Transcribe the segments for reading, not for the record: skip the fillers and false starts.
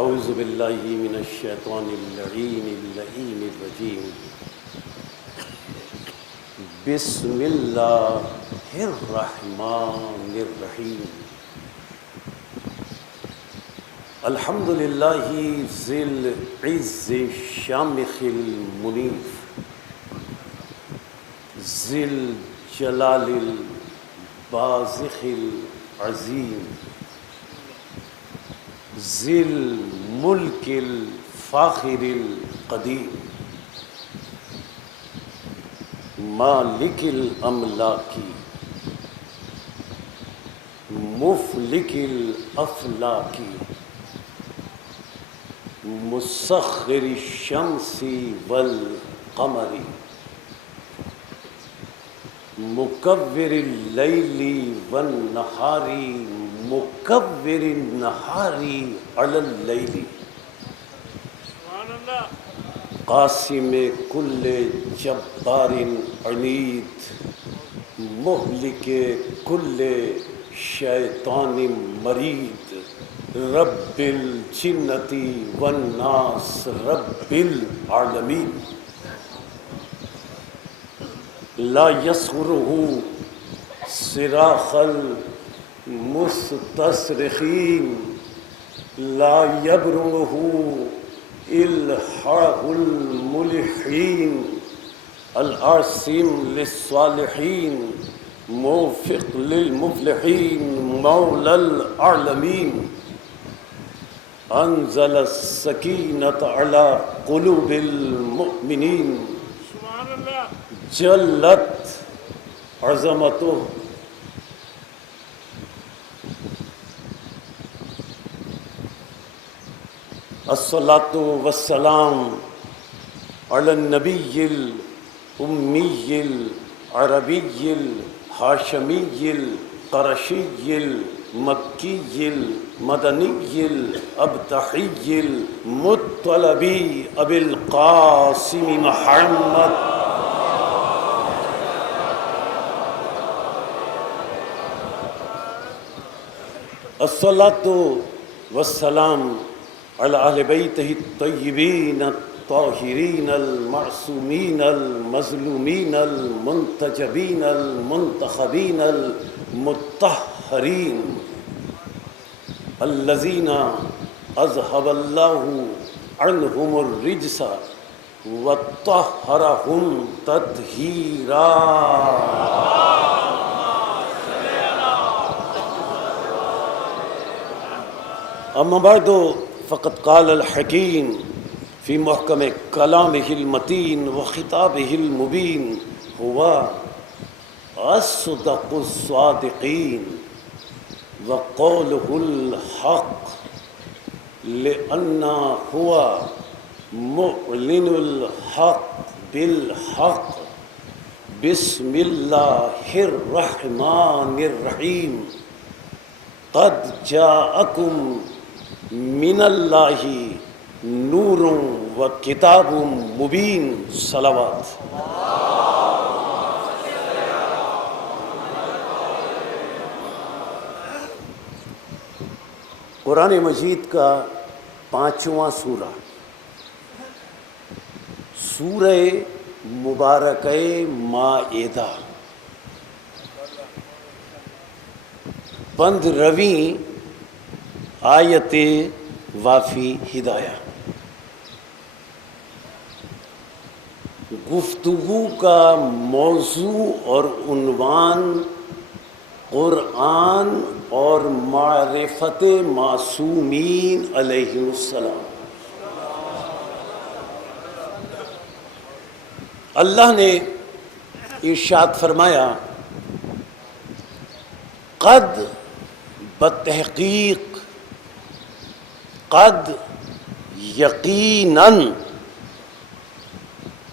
اعوذ باللہ من الشیطان اللعین اللعین الرجیم بسم اللہ الرحمن الرحیم الحمد للہ ذی العز الشامخ المنیف ذی الجلال البازخ العظیم ذی الملک الفاخر القدیم مالک الاملاک مفلک الافلاک مسخر الشمس والقمر مکور اللیل والنہار مکور النہار علی اللیل قاسم کل جبار عنید مہلک کل شیطان مرید رب الجنۃ والناس رب العالمین لا یسغرہ صراخ المستصرخین لا یبرح الحاح الملحین العاصم للصالحین موفق للمفلحین مولا العالمین انزل السکینۃ علی قلوب المؤمنین جلت عظمتہ الصلاۃ والسلام علی النبی الامی العربی الہاشمی القرشی المکی المدنی الابتحی المطلبی ابی القاسم محمد الصلاۃ والسلام علی اہل بیتہ الطیبین الطاہرین المعصومین المظلومین المنتجبین المنتخبین المطہرین الذین اذہب اللہ عنہم الرجس وطہرہم تطہیرا اما بعد فقد قال الحکیم فی محکم کلامہ المتین وخطابہ المبین هو اصدق الصادقین وقولہ الحق لأن هو معلن الحق بالحق بسم اللہ الرحمن الرحیم قد جاءکم من اللہ نور و کتاب مبین صلوات قرآن مجید کا 5واں سورہ سورہ مبارکہ مائدہ 15ویں آیت وافی ہدایہ گفتگو کا موضوع اور عنوان قرآن اور معرفت معصومین علیہ السلام۔ اللہ نے ارشاد فرمایا قد بتحقیق قد یقیناً،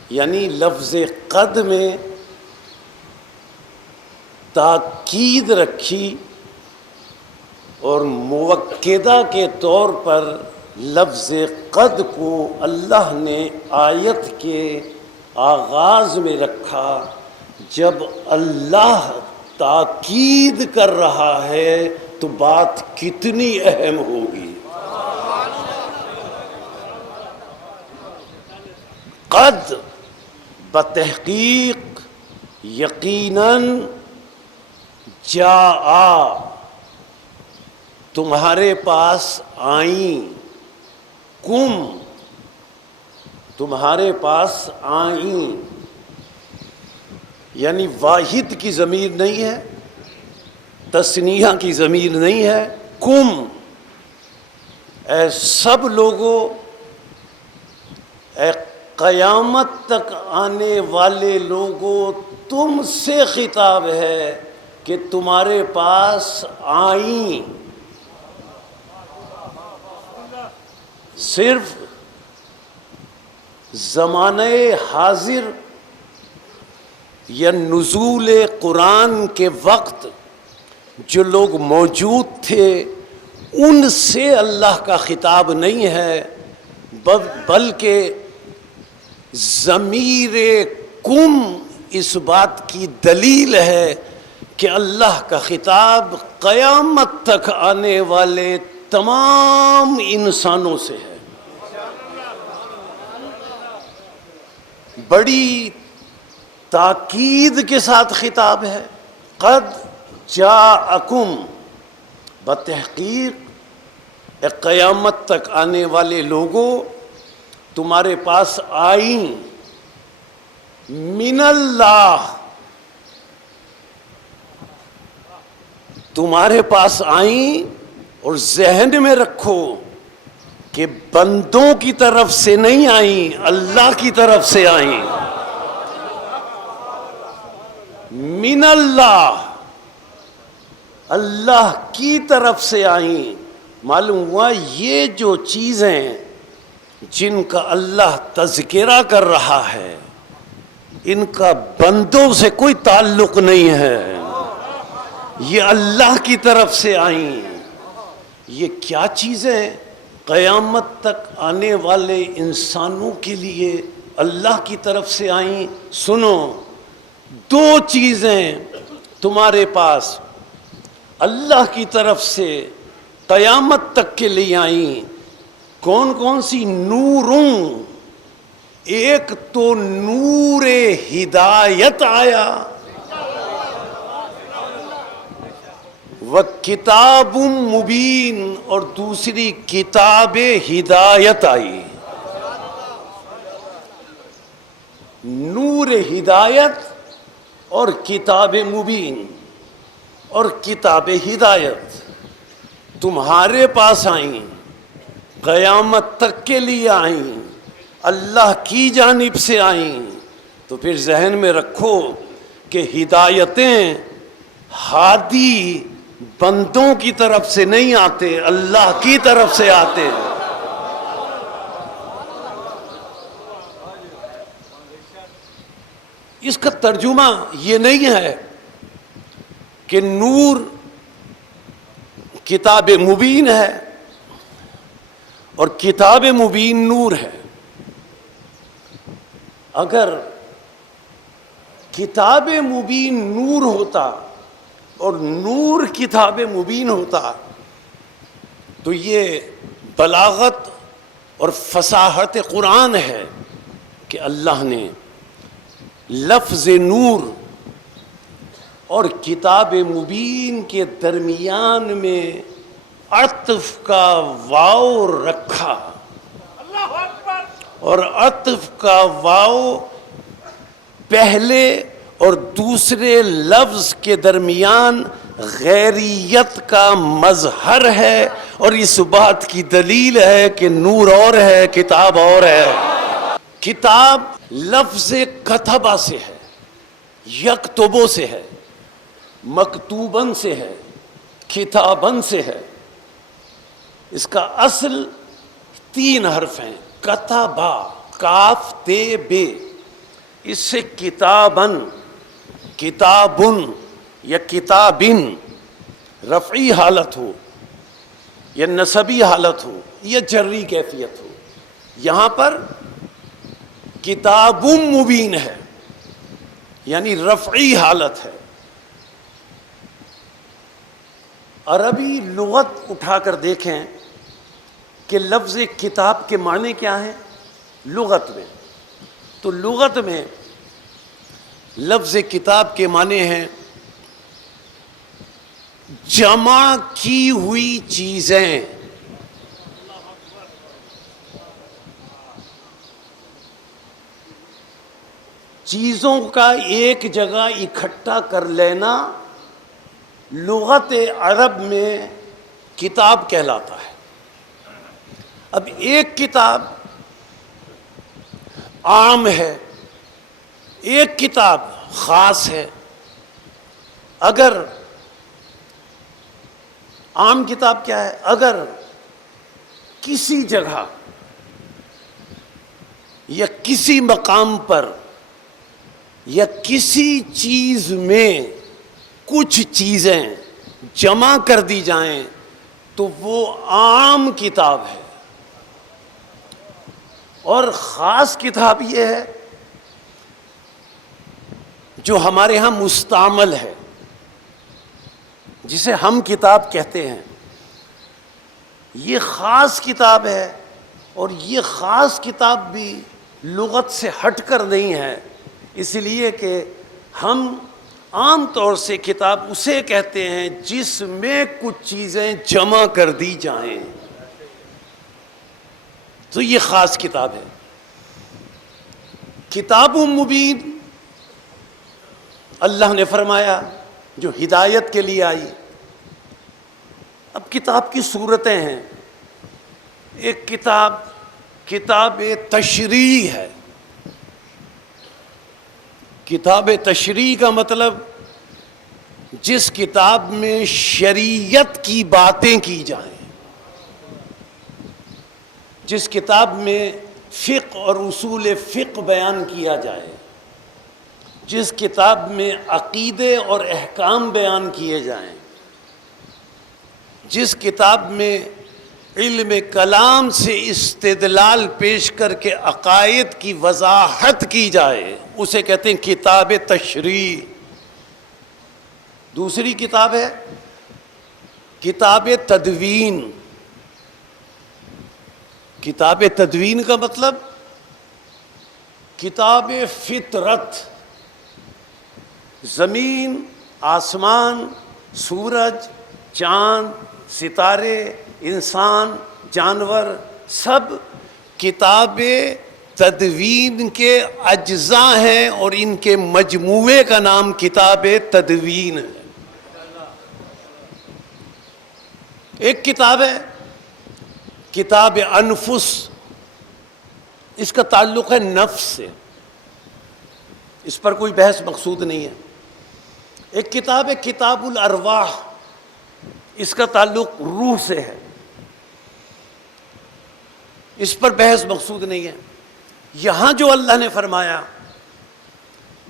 یعنی لفظ قد میں تاکید رکھی اور موکدہ کے طور پر لفظ قد کو اللہ نے آیت کے آغاز میں رکھا۔ جب اللہ تاکید کر رہا ہے تو بات کتنی اہم ہوگی۔ قد بتحقیق یقیناً جاء تمہارے پاس آئیں کم تمہارے پاس آئیں، یعنی واحد کی ضمیر نہیں ہے، تثنیہ کی ضمیر نہیں ہے، کم اے سب لوگوں، اے قیامت تک آنے والے لوگوں، تم سے خطاب ہے کہ تمہارے پاس آئیں۔ صرف زمانہ حاضر یا نزول قرآن کے وقت جو لوگ موجود تھے ان سے اللہ کا خطاب نہیں ہے، بلکہ ضمیر کم اس بات کی دلیل ہے کہ اللہ کا خطاب قیامت تک آنے والے تمام انسانوں سے ہے۔ بڑی تاکید کے ساتھ خطاب ہے، قد جاءکم، بتحقیق قیامت تک آنے والے لوگوں تمہارے پاس آئیں، من اللہ، تمہارے پاس آئیں، اور ذہن میں رکھو کہ بندوں کی طرف سے نہیں آئیں، اللہ کی طرف سے آئیں، من اللہ، اللہ کی طرف سے آئیں۔ معلوم ہوا یہ جو چیزیں جن کا اللہ تذکرہ کر رہا ہے ان کا بندوں سے کوئی تعلق نہیں ہے، یہ اللہ کی طرف سے آئیں۔ یہ کیا چیزیں قیامت تک آنے والے انسانوں کے لیے اللہ کی طرف سے آئیں؟ سنو، دو چیزیں تمہارے پاس اللہ کی طرف سے قیامت تک کے لیے آئیں۔ کون کون سی؟ نوروں، ایک تو نور ہدایت آیا، وَکِتَابٌ مُبِین، اور دوسری کتاب ہدایت آئی۔ نور ہدایت اور کتاب مبین اور کتاب ہدایت تمہارے پاس آئیں، قیامت تک کے لیے آئیں، اللہ کی جانب سے آئیں۔ تو پھر ذہن میں رکھو کہ ہدایتیں ہادی بندوں کی طرف سے نہیں آتے، اللہ کی طرف سے آتے ہیں۔ اس کا ترجمہ یہ نہیں ہے کہ نور کتاب مبین ہے اور کتاب مبین نور ہے۔ اگر کتاب مبین نور ہوتا اور نور کتاب مبین ہوتا تو یہ بلاغت اور فصاحت قرآن ہے کہ اللہ نے لفظ نور اور کتاب مبین کے درمیان میں عطف کا واو رکھا، اور عطف کا واو پہلے اور دوسرے لفظ کے درمیان غیریت کا مظہر ہے، اور اس بات کی دلیل ہے کہ نور اور ہے، کتاب اور ہے۔ کتاب لفظ کتبہ سے ہے، یکتبو سے ہے، مکتوبن سے ہے، کتابن سے ہے۔ اس کا اصل 3 حرف ہیں، کتبہ، کاف تے بے، اس سے کتابن، کتابن یا کتابن رفعی حالت ہو یا نسبی حالت ہو یا جری کیفیت ہو، یہاں پر کتاب مبین ہے یعنی رفعی حالت ہے۔ عربی لغت اٹھا کر دیکھیں کہ لفظ کتاب کے معنی کیا ہیں لغت میں۔ تو لغت میں لفظ کتاب کے معنی ہیں جمع کی ہوئی چیزیں. چیزوں کا ایک جگہ اکٹھا کر لینا لغت عرب میں کتاب کہلاتا ہے. اب ایک کتاب عام ہے، ایک کتاب خاص ہے. اگر عام کتاب کیا ہے؟ اگر کسی جگہ یا کسی مقام پر یا کسی چیز میں کچھ چیزیں جمع کر دی جائیں تو وہ عام کتاب ہے. اور خاص کتاب یہ ہے جو ہمارے ہاں مستعمل ہے، جسے ہم کتاب کہتے ہیں. یہ خاص کتاب ہے، اور یہ خاص کتاب بھی لغت سے ہٹ کر نہیں ہے، اس لیے کہ ہم عام طور سے کتاب اسے کہتے ہیں جس میں کچھ چیزیں جمع کر دی جائیں. تو یہ خاص کتاب ہے. کتاب مبین اللہ نے فرمایا جو ہدایت کے لیے آئی. اب کتاب کی صورتیں ہیں. ایک کتاب تشریح ہے. کتاب تشریح کا مطلب جس کتاب میں شریعت کی باتیں کی جائیں، جس کتاب میں فقہ اور اصول فقہ بیان کیا جائے، جس کتاب میں عقیدے اور احکام بیان کیے جائیں، جس کتاب میں علم کلام سے استدلال پیش کر کے عقائد کی وضاحت کی جائے، اسے کہتے ہیں کتاب تشریح. دوسری کتاب ہے کتاب تدوین. کتاب تدوین کا مطلب کتاب فطرت، زمین، آسمان، سورج، چاند، ستارے، انسان، جانور، سب کتاب تدوین کے اجزاء ہیں، اور ان کے مجموعے کا نام کتاب تدوین ہے. ایک کتاب ہے کتاب انفس، اس کا تعلق ہے نفس سے، اس پر کوئی بحث مقصود نہیں ہے. ایک کتاب ہے کتاب الارواح، اس کا تعلق روح سے ہے، اس پر بحث مقصود نہیں ہے. یہاں جو اللہ نے فرمایا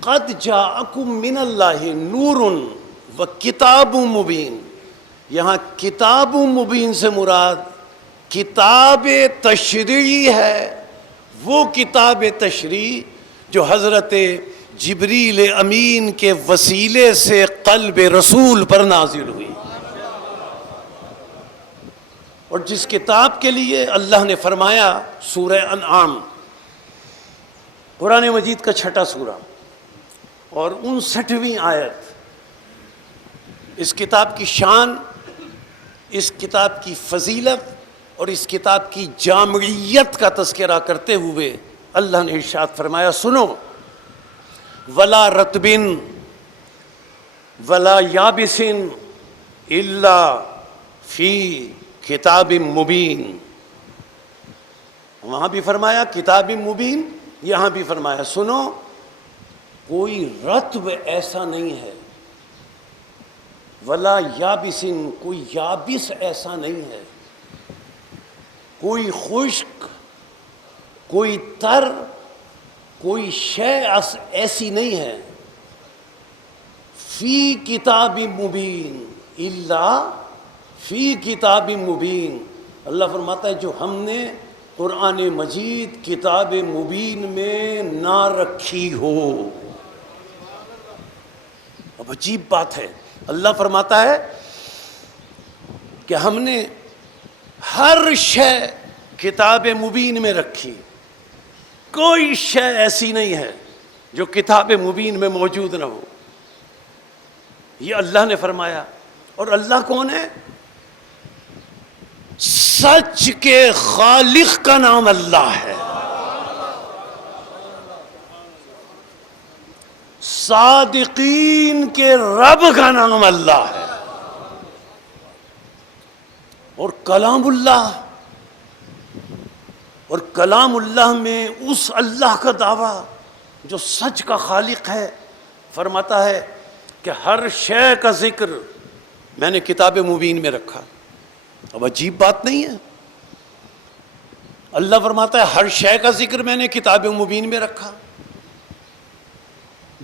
قد جاءکم من اللہ نور و کتاب مبین، یہاں کتاب مبین سے مراد کتاب تشریح ہے. وہ کتاب تشریح جو حضرت جبریل امین کے وسیلے سے قلب رسول پر نازل ہوئی، اور جس کتاب کے لیے اللہ نے فرمایا سورہ انعام، قرآن مجید کا 6واں سورہ اور 59ویں آیت، اس کتاب کی شان، اس کتاب کی فضیلت اور اس کتاب کی جامعیت کا تذکرہ کرتے ہوئے اللہ نے ارشاد فرمایا سنو، ولا رطبن ولا یابسن الا فی کتاب مبین. وہاں بھی فرمایا کتاب مبین، یہاں بھی فرمایا سنو، کوئی رطب ایسا نہیں ہے، ولا یابسن، کوئی یابس ایسا نہیں ہے، کوئی خشک، کوئی تر، کوئی شے ایسی نہیں ہے، فی کتاب مبین الا فی کتاب مبین. اللہ فرماتا ہے جو ہم نے قرآن مجید کتاب مبین میں نہ رکھی ہو. اب عجیب بات ہے، اللہ فرماتا ہے کہ ہم نے ہر شے کتاب مبین میں رکھی. کوئی شے ایسی نہیں ہے جو کتاب مبین میں موجود نہ ہو. یہ اللہ نے فرمایا. اور اللہ کون ہے؟ سچ کے خالق کا نام اللہ ہے. صادقین کے رب کا نام اللہ ہے. اور کلام اللہ، اور کلام اللہ میں اس اللہ کا دعویٰ جو سچ کا خالق ہے، فرماتا ہے کہ ہر شے کا ذکر میں نے کتاب مبین میں رکھا. اب عجیب بات نہیں ہے؟ اللہ فرماتا ہے ہر شے کا ذکر میں نے کتاب مبین میں رکھا.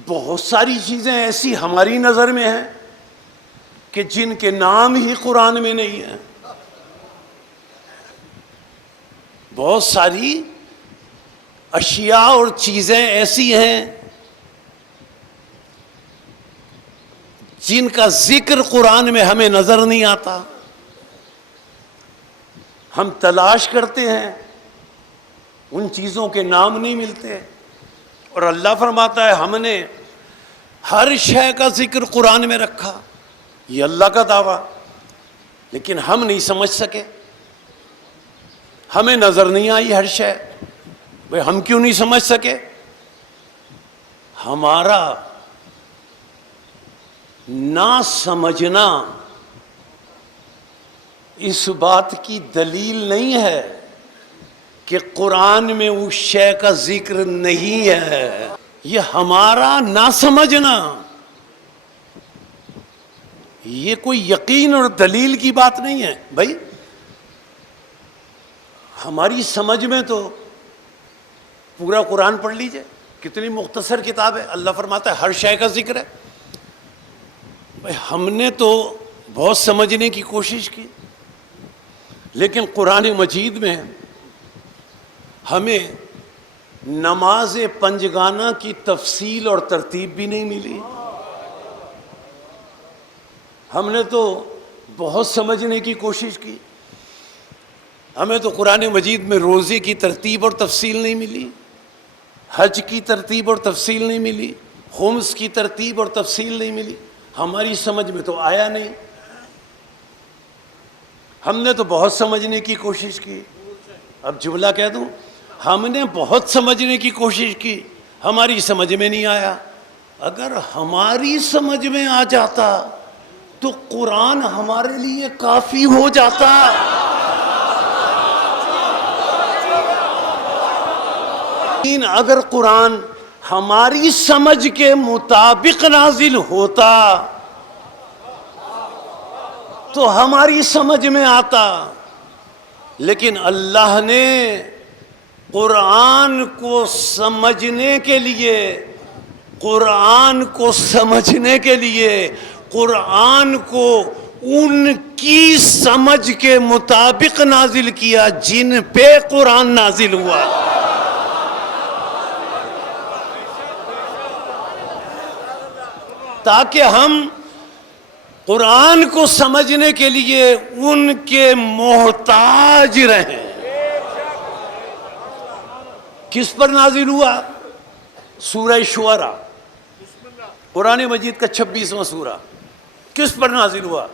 بہت ساری چیزیں ایسی ہماری نظر میں ہیں کہ جن کے نام ہی قرآن میں نہیں ہیں. بہت ساری اشیاء اور چیزیں ایسی ہیں جن کا ذکر قرآن میں ہمیں نظر نہیں آتا. ہم تلاش کرتے ہیں، ان چیزوں کے نام نہیں ملتے. اور اللہ فرماتا ہے ہم نے ہر شے کا ذکر قرآن میں رکھا. یہ اللہ کا دعویٰ، لیکن ہم نہیں سمجھ سکے، ہمیں نظر نہیں آئی ہر شے. بھئی ہم کیوں نہیں سمجھ سکے؟ ہمارا نہ سمجھنا اس بات کی دلیل نہیں ہے کہ قرآن میں اس شے کا ذکر نہیں ہے. یہ ہمارا نہ سمجھنا، یہ کوئی یقین اور دلیل کی بات نہیں ہے. بھائی ہماری سمجھ میں تو پورا قرآن پڑھ لیجئے، کتنی مختصر کتاب ہے. اللہ فرماتا ہے ہر شے کا ذکر ہے. بھائی ہم نے تو بہت سمجھنے کی کوشش کی، لیکن قرآن مجید میں ہمیں نماز پنجگانہ کی تفصیل اور ترتیب بھی نہیں ملی. ہم نے تو بہت سمجھنے کی کوشش کی، ہمیں تو قرآن مجید میں روزے کی ترتیب اور تفصیل نہیں ملی، حج کی ترتیب اور تفصیل نہیں ملی، خمس کی ترتیب اور تفصیل نہیں ملی. ہماری سمجھ میں تو آیا نہیں. ہم نے تو بہت سمجھنے کی کوشش کی. اب جملہ کہہ دوں، ہم نے بہت سمجھنے کی کوشش کی، ہماری سمجھ میں نہیں آیا. اگر ہماری سمجھ میں آ جاتا تو قرآن ہمارے لیے کافی ہو جاتا. لیکن اگر قرآن ہماری سمجھ کے مطابق نازل ہوتا تو ہماری سمجھ میں آتا. لیکن اللہ نے قرآن کو سمجھنے کے لیے، قرآن کو سمجھنے کے لیے قرآن کو ان کی سمجھ کے مطابق نازل کیا جن پہ قرآن نازل ہوا. تاکہ ہم قرآن کو سمجھنے کے لیے ان کے محتاج رہیں. کس پر نازل ہوا؟ سورہ شعراء، قرآن مجید کا 26واں سورہ. کس پر نازل ہوا؟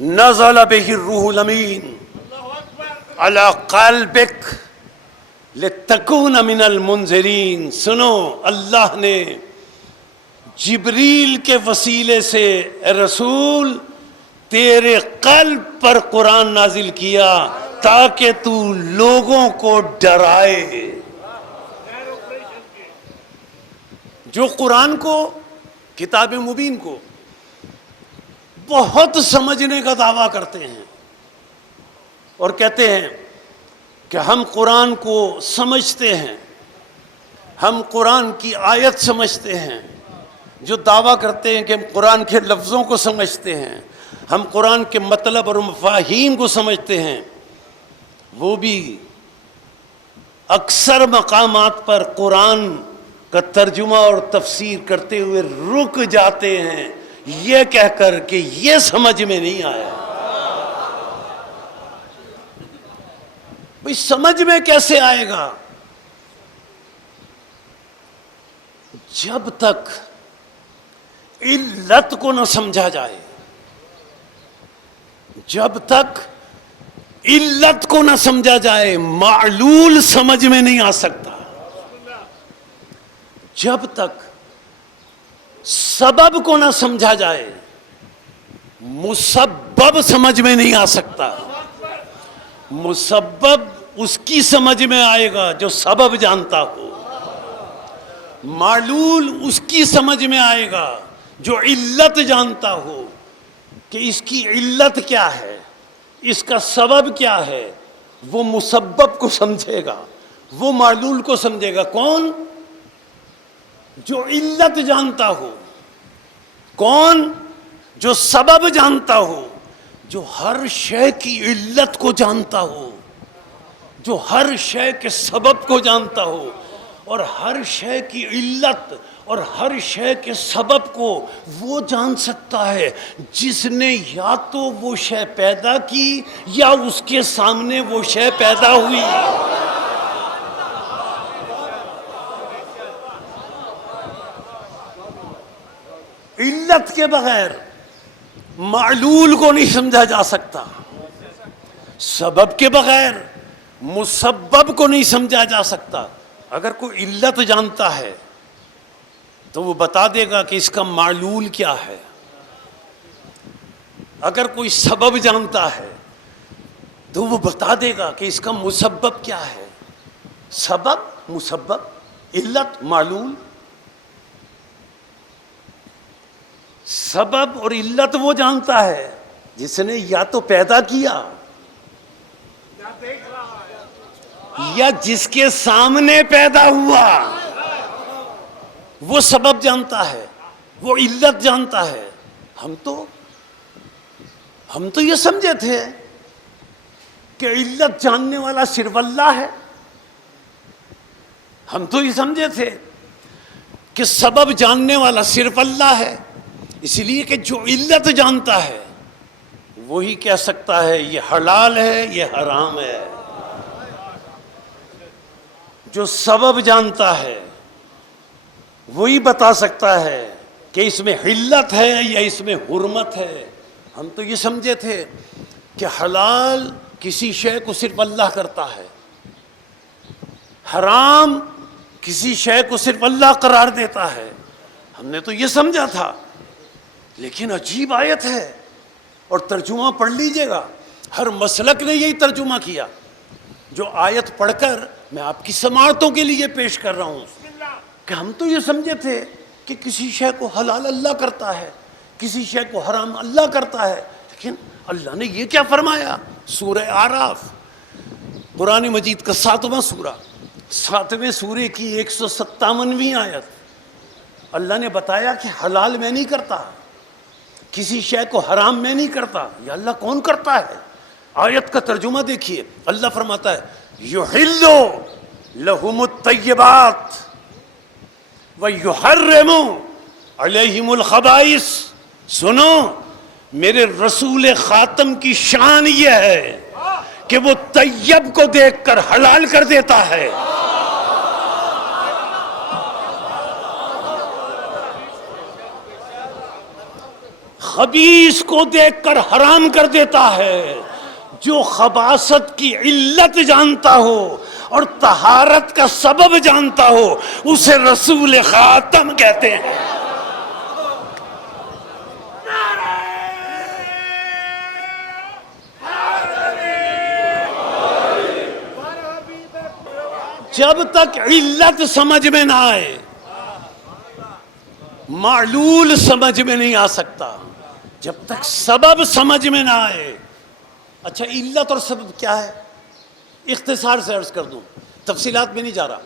نزل بہ الروح الامین علی قلبک لتکون من المنذرین. سنو، اللہ نے جبریل کے وسیلے سے اے رسول تیرے قلب پر قرآن نازل کیا تاکہ تو لوگوں کو ڈرائے. جو قرآن کو، کتاب مبین کو بہت سمجھنے کا دعویٰ کرتے ہیں اور کہتے ہیں کہ ہم قرآن کو سمجھتے ہیں، ہم قرآن کی آیت سمجھتے ہیں، جو دعویٰ کرتے ہیں کہ ہم قرآن کے لفظوں کو سمجھتے ہیں، ہم قرآن کے مطلب اور مفاہیم کو سمجھتے ہیں، وہ بھی اکثر مقامات پر قرآن کا ترجمہ اور تفسیر کرتے ہوئے رک جاتے ہیں یہ کہہ کر کہ یہ سمجھ میں نہیں آیا. بھئی سمجھ میں کیسے آئے گا جب تک علت کو نہ سمجھا جائے، جب تک علت کو نہ سمجھا جائے معلول سمجھ میں نہیں آ سکتا، جب تک سبب کو نہ سمجھا جائے مسبب سمجھ میں نہیں آ سکتا۔ مسبب اس کی سمجھ میں آئے گا جو سبب جانتا ہو، معلول اس کی سمجھ میں آئے گا جو علت جانتا ہو کہ اس کی علت کیا ہے، اس کا سبب کیا ہے۔ وہ مسبب کو سمجھے گا، وہ معلول کو سمجھے گا۔ کون؟ جو علت جانتا ہو۔ کون؟ جو سبب جانتا ہو، جو ہر شے کی علت کو جانتا ہو، جو ہر شے کے سبب کو جانتا ہو، اور ہر شے کی علت اور ہر شے کے سبب کو وہ جان سکتا ہے جس نے یا تو وہ شے پیدا کی یا اس کے سامنے وہ شے پیدا ہوئی۔ علت کے بغیر معلول کو نہیں سمجھا جا سکتا، سبب کے بغیر مسبب کو نہیں سمجھا جا سکتا۔ اگر کوئی علت جانتا ہے تو وہ بتا دے گا کہ اس کا معلول کیا ہے۔ اگر کوئی سبب جانتا ہے تو وہ بتا دے گا کہ اس کا مسبب کیا ہے۔ سبب، مسبب، علت، معلول۔ سبب اور علت وہ جانتا ہے جس نے یا تو پیدا کیا یا جس کے سامنے پیدا ہوا، وہ سبب جانتا ہے، وہ علت جانتا ہے۔ ہم تو یہ سمجھے تھے کہ علت جاننے والا صرف اللہ ہے۔ ہم تو یہ سمجھے تھے کہ سبب جاننے والا صرف اللہ ہے، اس لیے کہ جو علت جانتا ہے وہی کہہ سکتا ہے یہ حلال ہے، یہ حرام ہے۔ جو سبب جانتا ہے وہی بتا سکتا ہے کہ اس میں حلت ہے یا اس میں حرمت ہے۔ ہم تو یہ سمجھے تھے کہ حلال کسی شے کو صرف اللہ کرتا ہے، حرام کسی شے کو صرف اللہ قرار دیتا ہے۔ ہم نے تو یہ سمجھا تھا، لیکن عجیب آیت ہے، اور ترجمہ پڑھ لیجئے گا، ہر مسلک نے یہی ترجمہ کیا۔ جو آیت پڑھ کر میں آپ کی سماعتوں کے لیے پیش کر رہا ہوں کہ ہم تو یہ سمجھے تھے کہ کسی شے کو حلال اللہ کرتا ہے، کسی شے کو حرام اللہ کرتا ہے، لیکن اللہ نے یہ کیا فرمایا؟ سورہ اعراف، قرآن مجید کا 7واں سورہ، 7ویں سورے کی 157ویں آیت، اللہ نے بتایا کہ حلال میں نہیں کرتا، کسی شے کو حرام میں نہیں کرتا۔ یہ اللہ کون کرتا ہے؟ آیت کا ترجمہ دیکھیے، اللہ فرماتا ہے یحل لہم الطیبات ویحرم علیہم الخبائث۔ سنو، میرے رسول خاتم کی شان یہ ہے کہ وہ طیب کو دیکھ کر حلال کر دیتا ہے، خبیث کو دیکھ کر حرام کر دیتا ہے۔ جو خباثت کی علت جانتا ہو اور طہارت کا سبب جانتا ہو اسے رسول خاتم کہتے ہیں۔ جب تک علت سمجھ میں نہ آئے معلول سمجھ میں نہیں آ سکتا، جب تک سبب سمجھ میں نہ آئے۔ اچھا، علت اور سبب کیا ہے؟ اختصار سے عرض کر دوں، تفصیلات میں نہیں جا رہا۔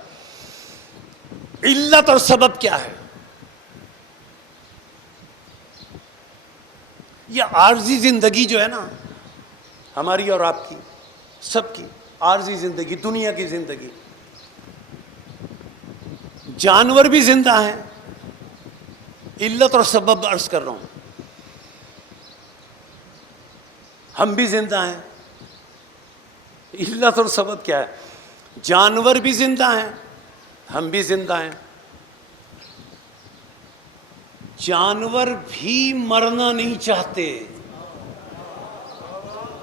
علت اور سبب کیا ہے؟ یہ عارضی زندگی جو ہے نا ہماری اور آپ کی، سب کی عارضی زندگی، دنیا کی زندگی۔ جانور بھی زندہ ہیں، علت اور سبب عرض کر رہا ہوں۔ ہم بھی زندہ ہیں، علت اور سبب کیا ہے؟ جانور بھی زندہ ہیں، ہم بھی زندہ ہیں۔ جانور بھی مرنا نہیں چاہتے.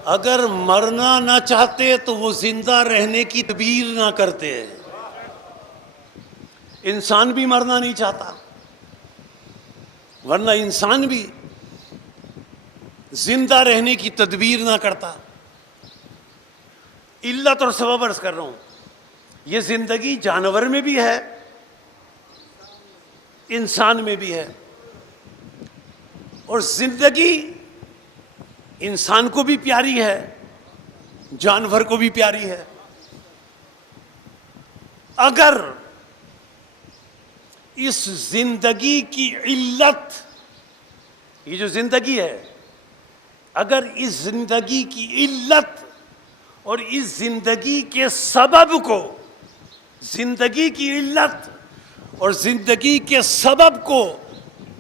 اگر مرنا نہ چاہتے تو وہ زندہ رہنے کی تدبیر نہ کرتے. انسان بھی مرنا نہیں چاہتا، ورنہ انسان بھی زندہ رہنے کی تدبیر نہ کرتا. علت اور سبب عرض کر رہا ہوں. یہ زندگی جانور میں بھی ہے، انسان میں بھی ہے. اور زندگی انسان کو بھی پیاری ہے، جانور کو بھی پیاری ہے. اگر اس زندگی کی علت، یہ جو زندگی ہے، اگر اس زندگی کی علت اور اس زندگی کے سبب کو، زندگی کی علت اور زندگی کے سبب کو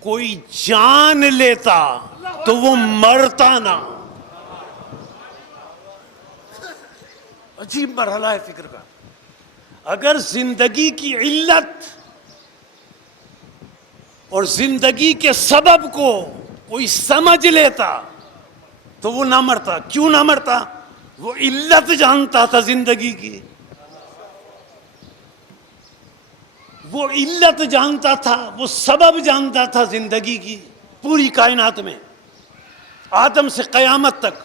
کوئی جان لیتا تو وہ مرتا نہ. عجیب مرحلہ ہے فکر کا. اگر زندگی کی علت اور زندگی کے سبب کو کوئی سمجھ لیتا تو وہ نہ مرتا. کیوں نہ مرتا؟ وہ علت جانتا تھا زندگی کی، وہ علت جانتا تھا، وہ سبب جانتا تھا زندگی کی. پوری کائنات میں آدم سے قیامت تک،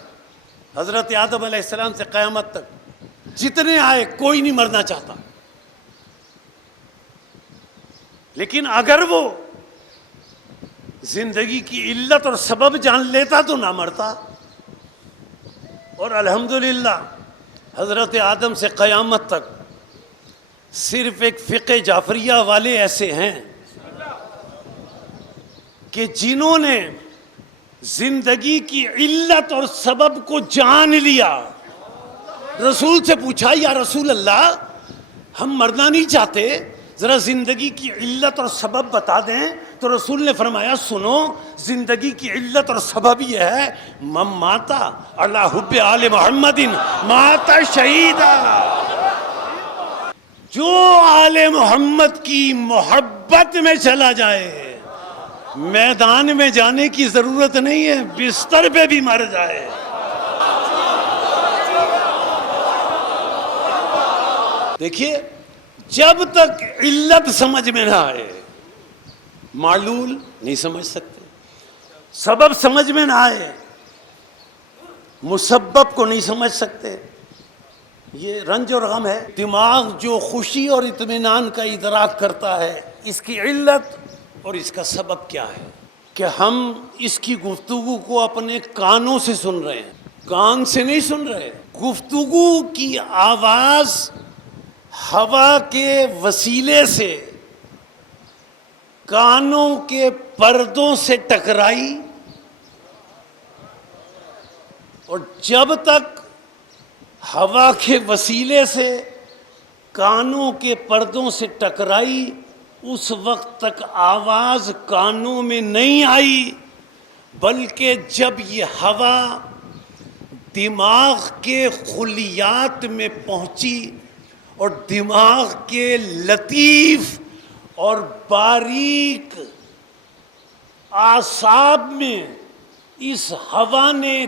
حضرت آدم علیہ السلام سے قیامت تک جتنے آئے کوئی نہیں مرنا چاہتا. لیکن اگر وہ زندگی کی علت اور سبب جان لیتا تو نہ مرتا. اور الحمدللہ حضرت آدم سے قیامت تک صرف ایک فقہ جعفریہ والے ایسے ہیں کہ جنہوں نے زندگی کی علت اور سبب کو جان لیا. رسول سے پوچھا، یا رسول اللہ ہم مرنا نہیں چاہتے، ذرا زندگی کی علت اور سبب بتا دیں. تو رسول نے فرمایا، سنو، زندگی کی علت اور سبب یہ ہے، من ماتا علی حب آل محمد ماتا شہیدا. جو آل محمد کی محبت میں چلا جائے، میدان میں جانے کی ضرورت نہیں ہے، بستر پہ بھی مر جائے. دیکھیے، جب تک علت سمجھ میں نہ آئے معلول نہیں سمجھ سکتے، سبب سمجھ میں نہ آئے مسبب کو نہیں سمجھ سکتے. یہ رنج اور غم ہے. دماغ جو خوشی اور اطمینان کا ادراک کرتا ہے، اس کی علت اور اس کا سبب کیا ہے کہ ہم اس کی گفتگو کو اپنے کانوں سے سن رہے ہیں، کان سے نہیں سن رہے. گفتگو کی آواز ہوا کے وسیلے سے کانوں کے پردوں سے ٹکرائی، اور جب تک ہوا کے وسیلے سے کانوں کے پردوں سے ٹکرائی، اس وقت تک آواز کانوں میں نہیں آئی، بلکہ جب یہ ہوا دماغ کے خلیات میں پہنچی اور دماغ کے لطیف اور باریک اعصاب میں اس ہوا نے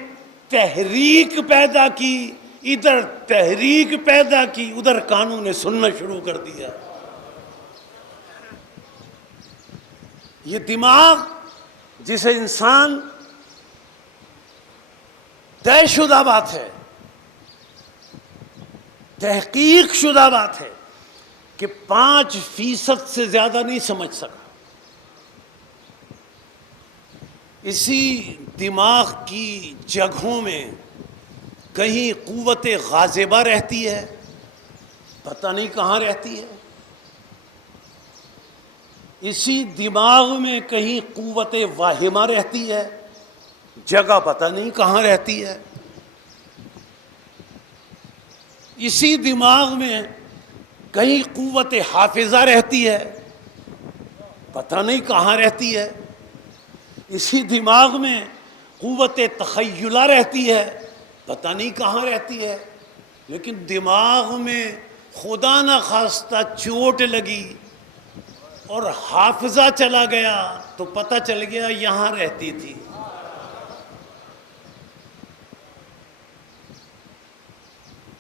تحریک پیدا کی، ادھر تحریک پیدا کی، ادھر کانوں نے سننا شروع کر دیا. یہ دماغ جسے انسان طے شدہ بات ہے، تحقیق شدہ بات ہے کہ 5% سے زیادہ نہیں سمجھ سکا. اسی دماغ کی جگہوں میں کہیں قوت غاضبہ رہتی ہے، پتہ نہیں کہاں رہتی ہے. اسی دماغ میں کہیں قوت واہمہ رہتی ہے، جگہ پتہ نہیں کہاں رہتی ہے. اسی دماغ میں کہیں قوت حافظہ رہتی ہے، پتہ نہیں کہاں رہتی ہے. اسی دماغ میں قوت تخیلہ رہتی ہے، پتہ نہیں کہاں رہتی ہے. لیکن دماغ میں خدا نہ خواستہ چوٹ لگی اور حافظہ چلا گیا تو پتہ چل گیا یہاں رہتی تھی.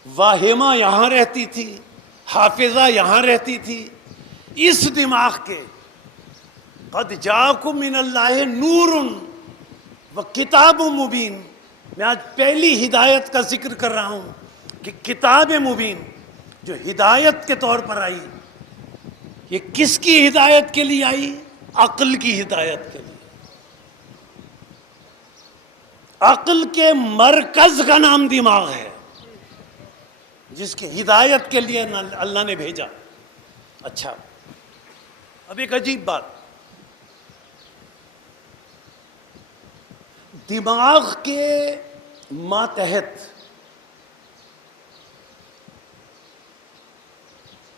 واہمہ یہاں رہتی تھی، حافظہ یہاں رہتی تھی. اس دماغ کے قد جاءکم من اللہ نور و کتاب مبین. میں آج پہلی ہدایت کا ذکر کر رہا ہوں کہ کتاب مبین جو ہدایت کے طور پر آئی، یہ کس کی ہدایت کے لیے آئی؟ عقل کی ہدایت کے لیے. عقل کے مرکز کا نام دماغ ہے، جس کی ہدایت کے لیے اللہ نے بھیجا. اچھا، اب ایک عجیب بات، دماغ کے ماتحت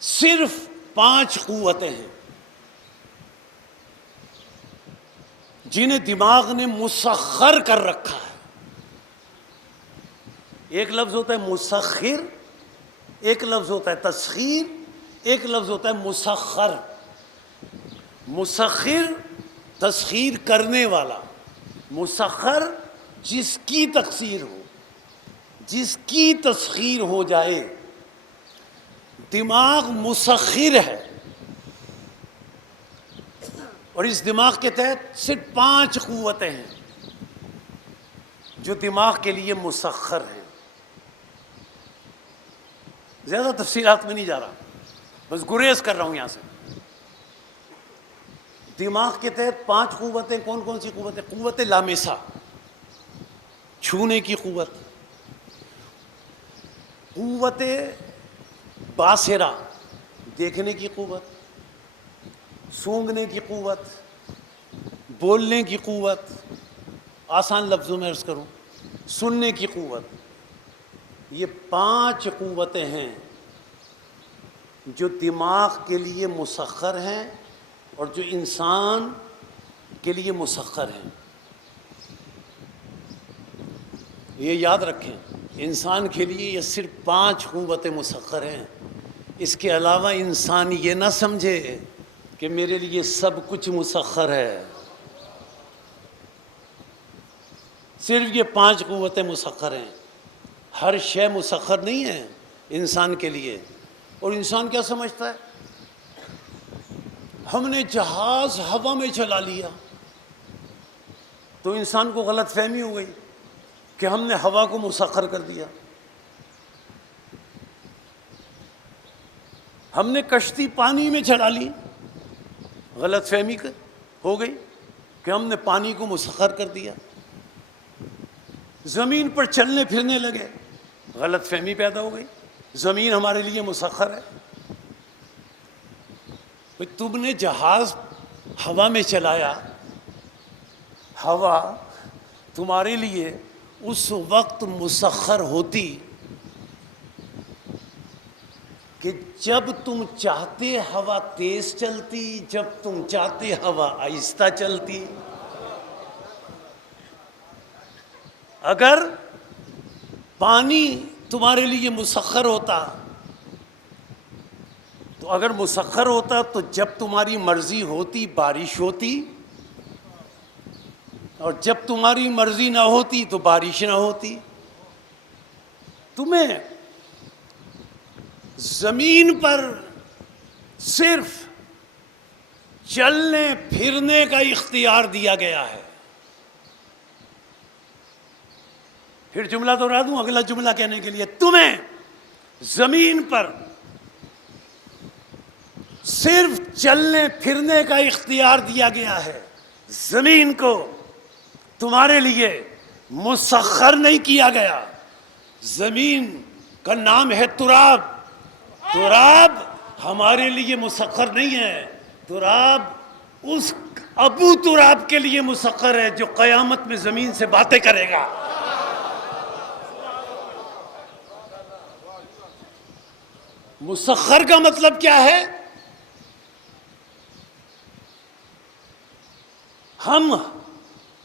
صرف 5 قوتیں ہیں جنہیں دماغ نے مسخر کر رکھا ہے. ایک لفظ ہوتا ہے مسخر، ایک لفظ ہوتا ہے تسخیر، ایک لفظ ہوتا ہے مسخر. مسخر تسخیر کرنے والا، مسخر جس کی تقصیر ہو، جس کی تسخیر ہو جائے. دماغ مسخر ہے، اور اس دماغ کے تحت صرف 5 قوتیں ہیں جو دماغ کے لیے مسخر ہیں. زیادہ تفصیلات میں نہیں جا رہا، بس گریز کر رہا ہوں یہاں سے. دماغ کے تحت 5 قوتیں کون کون سی قوتیں؟ قوت لامسہ، چھونے کی قوت. قوت باصرہ، دیکھنے کی قوت. سونگھنے کی قوت، بولنے کی قوت، آسان لفظوں میں عرض کروں سننے کی قوت. یہ 5 قوتیں ہیں جو دماغ کے لیے مسخر ہیں اور جو انسان کے لیے مسخر ہیں. یہ یاد رکھیں، انسان کے لیے یہ صرف 5 قوتیں مسخر ہیں. اس کے علاوہ انسان یہ نہ سمجھے کہ میرے لیے سب کچھ مسخر ہے. صرف یہ 5 قوتیں مسخر ہیں. ہر شے مسخر نہیں ہے انسان کے لیے. اور انسان کیا سمجھتا ہے؟ ہم نے جہاز ہوا میں چلا لیا تو انسان کو غلط فہمی ہو گئی کہ ہم نے ہوا کو مسخر کر دیا. ہم نے کشتی پانی میں چلا لی، غلط فہمی ہو گئی کہ ہم نے پانی کو مسخر کر دیا. زمین پر چلنے پھرنے لگے، غلط فہمی پیدا ہو گئی، زمین ہمارے لیے مسخر ہے. تم نے جہاز ہوا میں چلایا، ہوا تمہارے لیے اس وقت مسخر ہوتی کہ جب تم چاہتے ہوا تیز چلتی، جب تم چاہتے ہوا آہستہ چلتی. اگر پانی تمہارے لیے مسخر ہوتا تو اگر مسخر ہوتا تو جب تمہاری مرضی ہوتی بارش ہوتی، اور جب تمہاری مرضی نہ ہوتی تو بارش نہ ہوتی. تمہیں زمین پر صرف چلنے پھرنے کا اختیار دیا گیا ہے. پھر جملہ دوہرا دوں اگلا جملہ کہنے کے لیے، تمہیں زمین پر صرف چلنے پھرنے کا اختیار دیا گیا ہے. زمین کو تمہارے لیے مسخر نہیں کیا گیا. زمین کا نام ہے تراب. تراب ہمارے لیے مسخر نہیں ہے. تراب اس ابو تراب کے لیے مسخر ہے جو قیامت میں زمین سے باتیں کرے گا. مسخر کا مطلب کیا ہے؟ ہم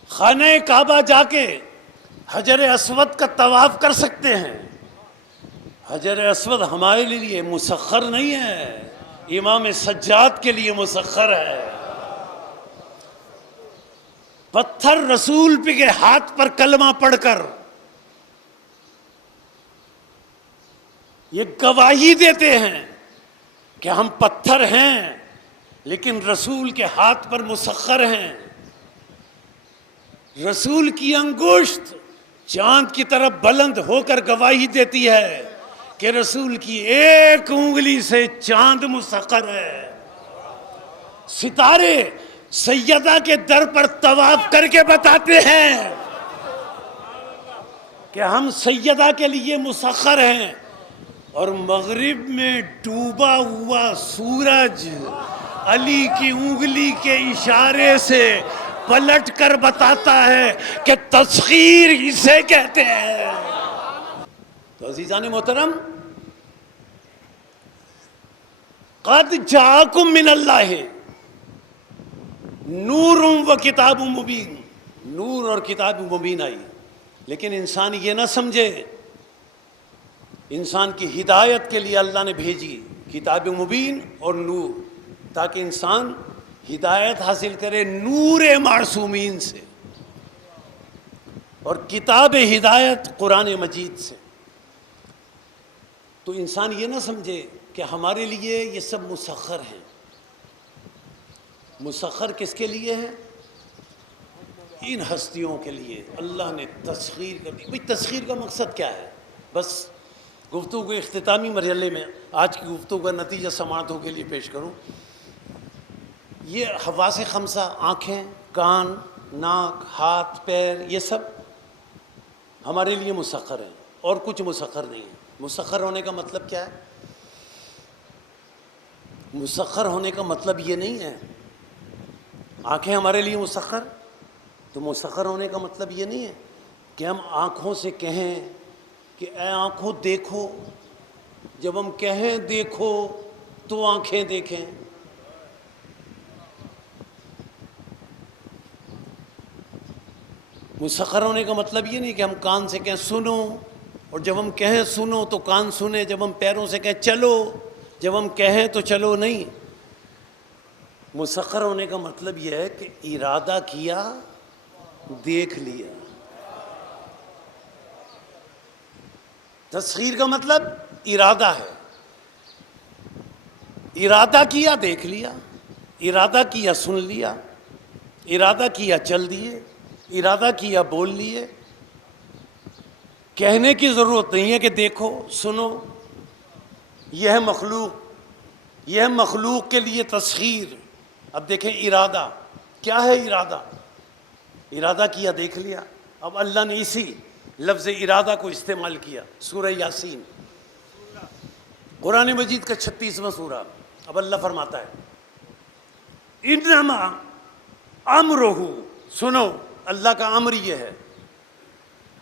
خانہ کعبہ جا کے حجر اسود کا طواف کر سکتے ہیں. حجر اسود ہمارے لیے مسخر نہیں ہے. امام سجاد کے لیے مسخر ہے. پتھر رسول پہ کے ہاتھ پر کلمہ پڑھ کر یہ گواہی دیتے ہیں کہ ہم پتھر ہیں لیکن رسول کے ہاتھ پر مسخر ہیں. رسول کی انگشت چاند کی طرف بلند ہو کر گواہی دیتی ہے کہ رسول کی ایک انگلی سے چاند مسخر ہے. ستارے سیدہ کے در پر طواف کر کے بتاتے ہیں کہ ہم سیدہ کے لیے مسخر ہیں. اور مغرب میں ڈوبا ہوا سورج علی کی انگلی کے اشارے سے پلٹ کر بتاتا ہے کہ تسخیر اسے کہتے ہیں. تو عزیزان محترم، قد جاءکم من اللہ نور و کتاب مبین. نور اور کتاب مبین آئی، لیکن انسان یہ نہ سمجھے انسان کی ہدایت کے لیے اللہ نے بھیجی کتاب مبین اور نور، تاکہ انسان ہدایت حاصل کرے نور معصومین سے، اور کتاب ہدایت قرآن مجید سے. تو انسان یہ نہ سمجھے کہ ہمارے لیے یہ سب مسخر ہیں. مسخر کس کے لیے ہیں؟ ان ہستیوں کے لیے اللہ نے تسخیر کر دی. بھئی تسخیر کا مقصد کیا ہے؟ بس گفتگو کے اختتامی مرحلے میں آج کی گفتگو کا نتیجہ سماعتوں کے لیے پیش کروں. یہ حواس خمسہ، آنکھیں، کان، ناک، ہاتھ، پیر، یہ سب ہمارے لیے مسخر ہیں اور کچھ مسخر نہیں ہے. مسخر ہونے کا مطلب کیا ہے؟ مسخر ہونے کا مطلب یہ نہیں ہے آنکھیں ہمارے لیے مسخر، تو مسخر ہونے کا مطلب یہ نہیں ہے کہ ہم آنکھوں سے کہیں کہ اے آنکھوں دیکھو. جب ہم کہیں دیکھو تو آنکھیں دیکھیں. مسخر ہونے کا مطلب یہ نہیں کہ ہم کان سے کہیں سنو، اور جب ہم کہیں سنو تو کان سنے. جب ہم پیروں سے کہیں چلو، جب ہم کہیں تو چلو نہیں. مسخر ہونے کا مطلب یہ ہے کہ ارادہ کیا، دیکھ لیا. تسخیر کا مطلب ارادہ ہے. ارادہ کیا، دیکھ لیا. ارادہ کیا، سن لیا. ارادہ کیا، چل دیے. ارادہ کیا، بول لیے. کہنے کی ضرورت نہیں ہے کہ دیکھو، سنو. یہ ہے مخلوق، یہ ہے مخلوق کے لیے تسخیر. اب دیکھیں ارادہ کیا ہے. ارادہ کیا، دیکھ لیا. اب اللہ نے اسی لفظ ارادہ کو استعمال کیا. سورہ یاسین قرآن مجید کا 36واں سورہ. اب اللہ فرماتا ہے انما امرہ، سنو اللہ کا امر یہ ہے.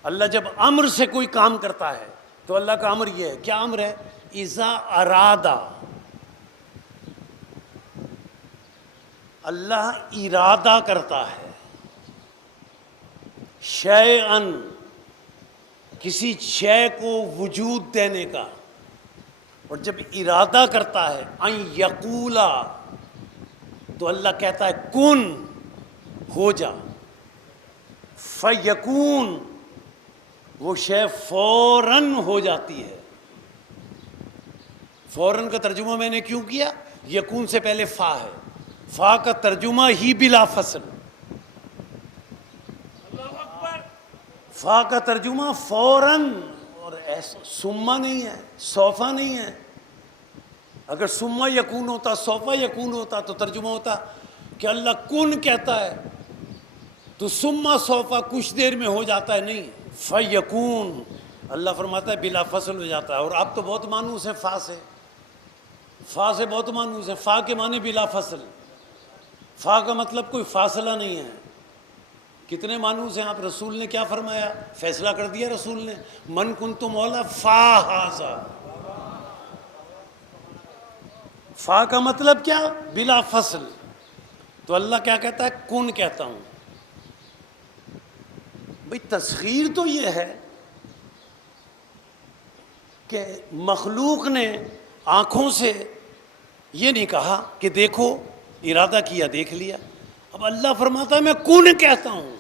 اللہ جب امر سے کوئی کام کرتا ہے تو اللہ کا امر یہ ہے. کیا امر ہے؟ اذا ارادہ. اللہ ارادہ کرتا ہے شیئن، کسی شے کو وجود دینے کا. اور جب ارادہ کرتا ہے ان یقولا، تو اللہ کہتا ہے کن، ہو جا. فیکون، وہ شے فوراً ہو جاتی ہے. فوراً کا ترجمہ میں نے کیوں کیا؟ یکون سے پہلے فا ہے. فا کا ترجمہ ہی بلا فصل. فا کا ترجمہ فوراً، اور ایسا سما نہیں ہے، سوفا نہیں ہے. اگر سما یکون ہوتا، سوفا یکون ہوتا تو ترجمہ ہوتا کہ اللہ کن کہتا ہے تو سما سوفا کچھ دیر میں ہو جاتا ہے. نہیں، فیکون اللہ فرماتا ہے بلا فصل ہو جاتا ہے. اور آپ تو بہت مانوس ہیں فا سے، فا سے بہت مانوس ہیں. فا کے معنی بلا فصل. فا کا مطلب کوئی فاصلہ نہیں ہے. کتنے مانوس ہیں آپ. رسول نے کیا فرمایا؟ فیصلہ کر دیا رسول نے، من کنت مولا فا ہذا. فا کا مطلب کیا؟ بلا فصل. تو اللہ کیا کہتا ہے؟ کن کہتا ہوں. بھئی تسخیر تو یہ ہے کہ مخلوق نے آنکھوں سے یہ نہیں کہا کہ دیکھو ارادہ کیا دیکھ لیا. اب اللہ فرماتا ہے میں کن کہتا ہوں.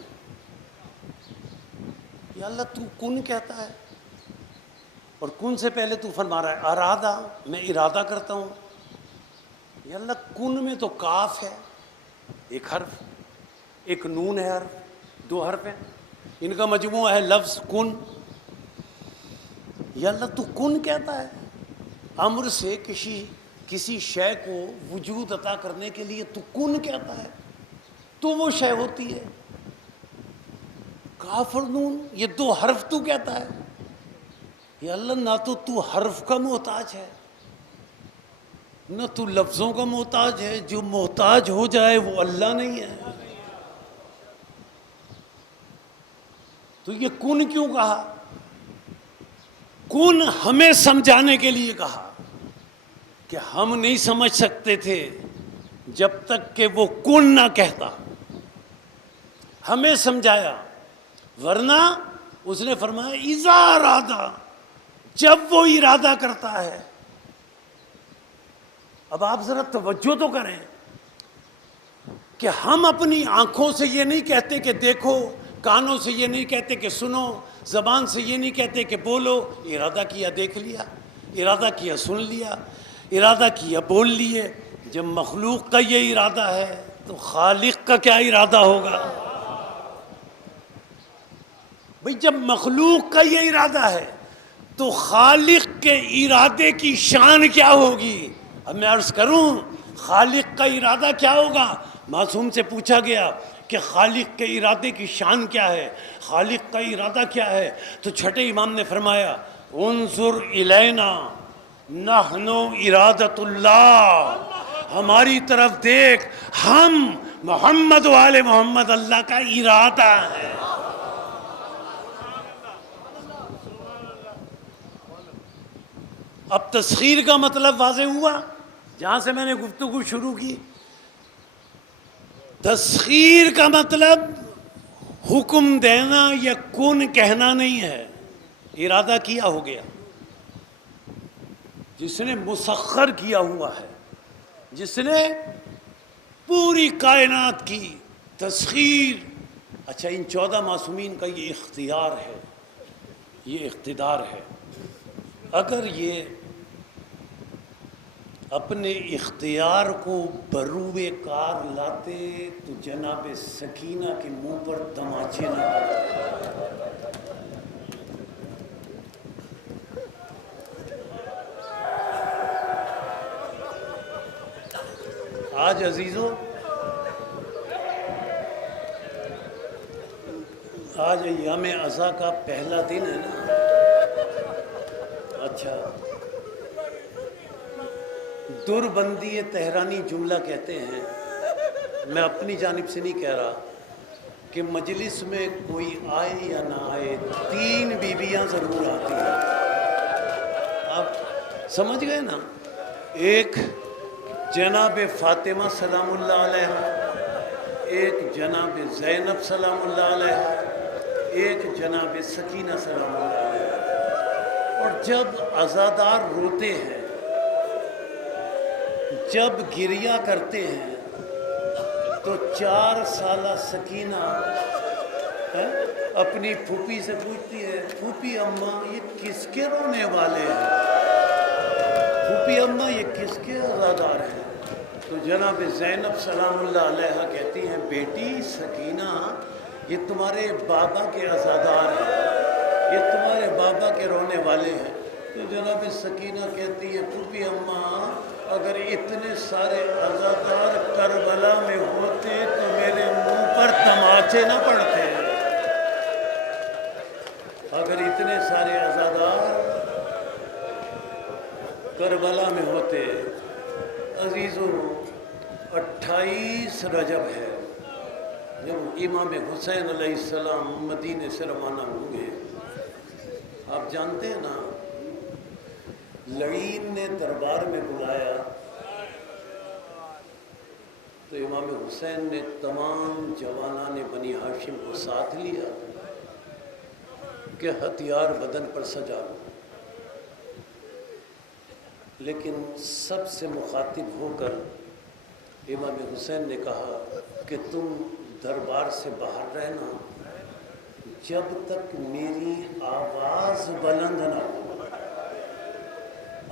یا اللہ تو کن کہتا ہے اور کن سے پہلے تو فرما رہا ہے ارادہ، میں ارادہ کرتا ہوں. یا اللہ کن میں تو کاف ہے ایک حرف، ایک نون ہے حرف، 2 حرف ہیں، ان کا مجموعہ ہے لفظ کن. یا اللہ تو کن کہتا ہے. امر سے کسی شے کو وجود عطا کرنے کے لیے تو کن کہتا ہے تو وہ شے ہوتی ہے. کاف اور نون یہ 2 حرف تو کہتا ہے. یا اللہ نہ تو حرف کا محتاج ہے نہ تو لفظوں کا محتاج ہے. جو محتاج ہو جائے وہ اللہ نہیں ہے. تو یہ کن کیوں کہا؟ کن ہمیں سمجھانے کے لیے کہا کہ ہم نہیں سمجھ سکتے تھے جب تک کہ وہ کن نہ کہتا. ہمیں سمجھایا، ورنہ اس نے فرمایا اذا ارادہ، جب وہ ارادہ کرتا ہے. اب آپ ذرا توجہ تو کریں کہ ہم اپنی آنکھوں سے یہ نہیں کہتے کہ دیکھو، کانوں سے یہ نہیں کہتے کہ سنو، زبان سے یہ نہیں کہتے کہ بولو. ارادہ کیا دیکھ لیا، ارادہ کیا سن لیا، ارادہ کیا بول لیے. جب مخلوق کا یہ ارادہ ہے تو خالق کا کیا ارادہ ہوگا؟ بھئی جب مخلوق کا یہ ارادہ ہے تو خالق کے ارادے کی شان کیا ہوگی؟ اب میں عرض کروں خالق کا ارادہ کیا ہوگا؟ معصوم سے پوچھا گیا کہ خالق کے ارادے کی شان کیا ہے، خالق کا ارادہ کیا ہے؟ تو چھٹے امام نے فرمایا انظر الینا نحن ارادۃ اللہ، ہماری طرف دیکھ، ہم محمد والے محمد اللہ کا ارادہ ہے. اب تسخیر کا مطلب واضح ہوا جہاں سے میں نے گفتگو شروع کی. تسخیر کا مطلب حکم دینا یا کن کہنا نہیں ہے. ارادہ کیا ہو گیا. جس نے مسخر کیا ہوا ہے، جس نے پوری کائنات کی تسخیر. اچھا ان 14 معصومین کا یہ اختیار ہے، یہ اقتدار ہے. اگر یہ اپنے اختیار کو بروئے کار لاتے تو جناب سکینہ کے منہ پر تماچے نہ پڑتے. آج عزیزوں، آج ایام عزا کا پہلا دن ہے نا. اچھا در بندی تہرانی جملہ کہتے ہیں، میں اپنی جانب سے نہیں کہہ رہا، کہ مجلس میں کوئی آئے یا نہ آئے 3 بیویاں ضرور آتی ہیں. آپ سمجھ گئے نا؟ ایک جناب فاطمہ سلام اللہ علیہ، ایک جناب زینب سلام اللہ علیہ، ایک جناب سکینہ سلام اللہ علیہ. اور جب عزادار روتے ہیں، جب گریہ کرتے ہیں تو 4 سالہ سکینہ اپنی پھوپھی سے پوچھتی ہے پھوپھی اماں یہ کس کے رونے والے ہیں؟ پھوپھی اماں یہ کس کے عزادار ہیں؟ تو جناب زینب سلام اللہ علیہ کہتی ہیں بیٹی سکینہ یہ تمہارے بابا کے عزادار ہیں، یہ تمہارے بابا کے رونے والے ہیں. تو جناب سکینہ کہتی ہے پھوپھی اماں اگر اتنے سارے عزادار کربلا میں ہوتے تو میرے منہ پر تماچے نہ پڑتے. اگر اتنے سارے عزادار کربلا میں ہوتے. عزیزوں 28 رجب ہے جب امام حسین علیہ السلام مدینے سے روانہ ہوئے. آپ جانتے ہیں نا لعین نے دربار میں بلایا تو امام حسین نے تمام جوانان بنی ہاشم کو ساتھ لیا کہ ہتھیار بدن پر سجا لو. لیکن سب سے مخاطب ہو کر امام حسین نے کہا کہ تم دربار سے باہر رہنا جب تک میری آواز بلند نہ ہو،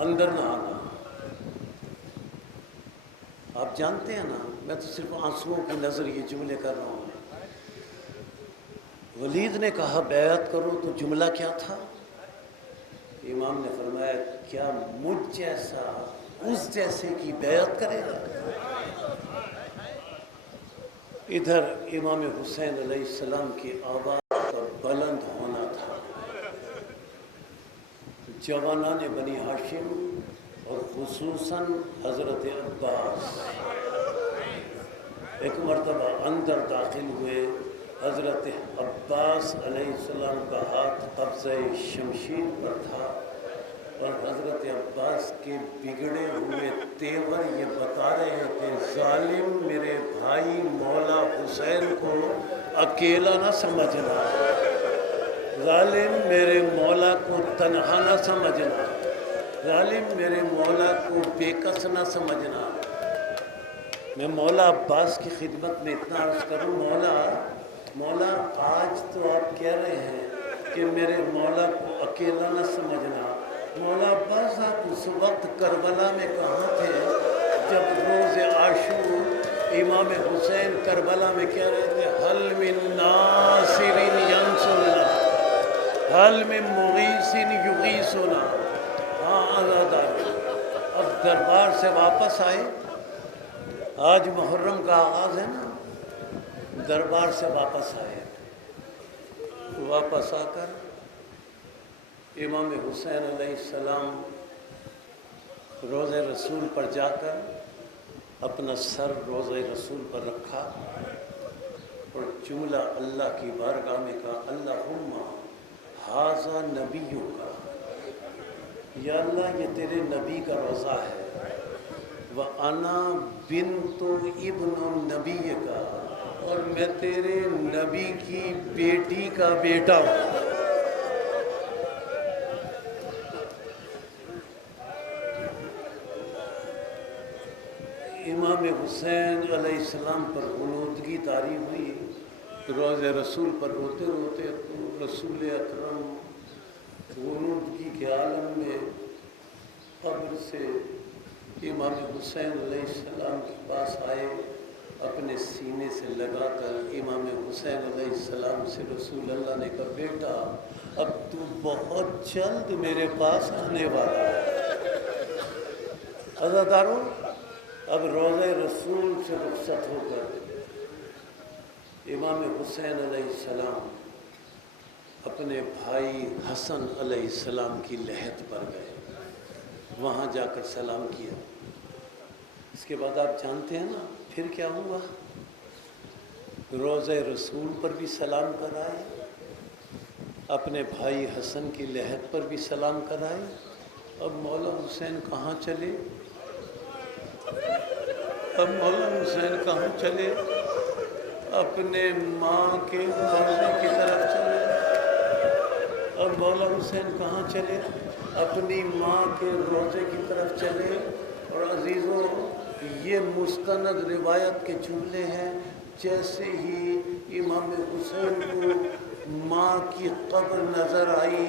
اندر نہ آنا۔ آپ جانتے ہیں نا، میں تو صرف آنسوؤں کی نظر یہ جملے کر رہا ہوں۔ ولید نے کہا بیعت کرو، تو جملہ کیا تھا؟ امام نے فرمایا کیا مجھ جیسا اس جیسے کی بیعت کرے گا؟ ادھر امام حسین علیہ السلام کی آواز کا بلند ہونا تھا۔ جوانان بنی ہاشم اور خصوصاً حضرت عباس ایک مرتبہ اندر داخل ہوئے۔ حضرت عباس علیہ السلام کا ہاتھ قبضہ شمشیر پر تھا، اور حضرت عباس کے بگڑے ہوئے تیور یہ بتا رہے تھے ظالم میرے بھائی مولا حسین کو اکیلا نہ سمجھنا، ظالم میرے مولا کو تنہا نہ سمجھنا، ظالم میرے مولا کو بے کس نہ سمجھنا۔ میں مولا عباس کی خدمت میں اتنا عرض کروں، مولا آج تو آپ کہہ رہے ہیں کہ میرے مولا کو اکیلا نہ سمجھنا، مولا عباس آپ اس وقت کربلا میں کہاں تھے جب روز عاشور امام حسین کربلا میں کہہ رہے تھے حل من ناصر ینصرنا، حل من مغیث یغیثنا؟ ہاں آزادار اب دربار سے واپس آئے، آج محرم کا آغاز ہے نا، دربار سے واپس آئے، واپس آ کر امام حسین علیہ السلام روضہ رسول پر جا کر اپنا سر روضہ رسول پر رکھا اور جملہ اللہ کی بارگاہ میں کہا اللہم ھذا نبیوں کا، یا اللہ یہ تیرے نبی کا روضہ ہے، وَأَنَا بِنْتُ ابن نبی کا، اور میں تیرے نبی کی بیٹی کا بیٹا ہوں۔ امام حسین علیہ السلام پر غنودگی طاری ہوئی، روز رسول پر روتے روتے رسول اکرم غنودگی کے عالم میں قبر سے امام حسین علیہ السلام کے پاس آئے، اپنے سینے سے لگا کر امام حسین علیہ السلام سے رسول اللہ نے کہا بیٹا اب تو بہت جلد میرے پاس آنے والا ہے۔ عزاداروں، اب روضہ رسول سے رخصت ہو کر امام حسین علیہ السلام اپنے بھائی حسن علیہ السلام کی لحد پر گئے، وہاں جا کر سلام کیا۔ اس کے بعد آپ جانتے ہیں نا پھر کیا ہوا، روضہ رسول پر بھی سلام کر آئے، اپنے بھائی حسن کی لحد پر بھی سلام کر آئے۔ اب مولا حسین کہاں چلے، اب مولا حسین کہاں چلے؟ اپنے ماں کے روضے کی طرف چلے۔ اب مولا حسین کہاں چلے؟ اپنی ماں کے روضے کی طرف چلے۔ اور عزیزوں، یہ مستند روایت کے جملے ہیں، جیسے ہی امام حسین کو ماں کی قبر نظر آئی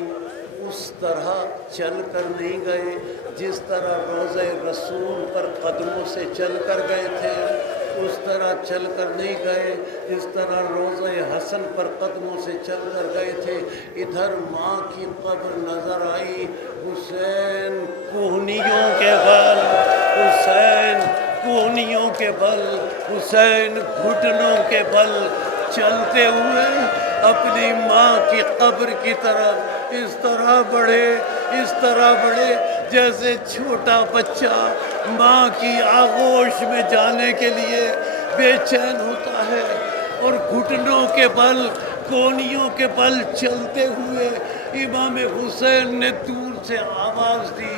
اس طرح چل کر نہیں گئے جس طرح روضہ رسول پر قدموں سے چل کر گئے تھے، اس طرح چل کر نہیں گئے جس طرح روضہ حسن پر قدموں سے چل کر گئے تھے۔ ادھر ماں کی قبر نظر آئی، حسین کوہنیوں کے بل، حسین کوہنیوں کے بل، حسین گھٹنوں کے بل چلتے ہوئے اپنی ماں کی قبر کی طرف اس طرح بڑھے جیسے چھوٹا بچہ ماں کی آغوش میں جانے کے لیے بے چین ہوتا ہے، اور گھٹنوں کے بل، کونیوں کے بل چلتے ہوئے امام حسین نے دور سے آواز دی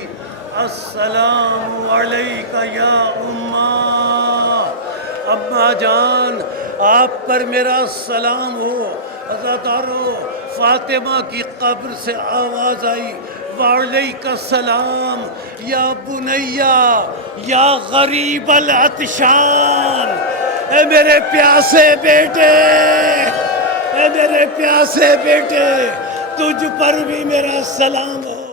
السلام علیکہ یا اماں جان، آپ پر میرا سلام ہو۔ عزادارو، فاطمہ کی قبر سے آواز آئی وعلیک السلام یا بنیا یا غریب العطشان، اے میرے پیاسے بیٹے، اے میرے پیاسے بیٹے، تجھ پر بھی میرا سلام ہے۔